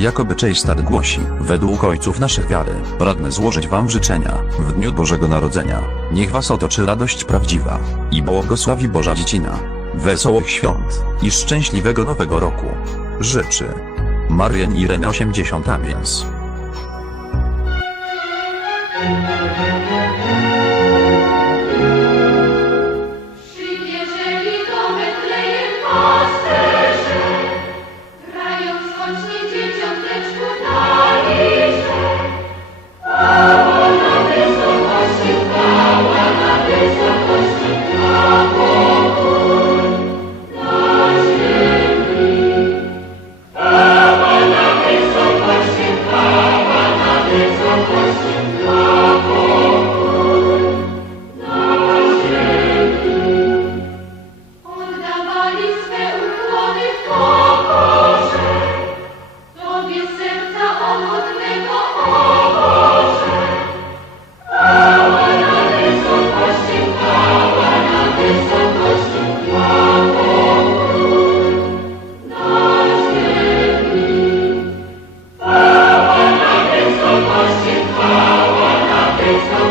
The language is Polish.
Jakoby Czejstad głosi, według ojców naszych wiary, pragnę złożyć wam życzenia, w dniu Bożego Narodzenia. Niech was otoczy radość prawdziwa i błogosławi Boża Dziecina. Wesołych świąt i szczęśliwego Nowego Roku. Życzy. Marian Irene 80 więc. Senhor. praise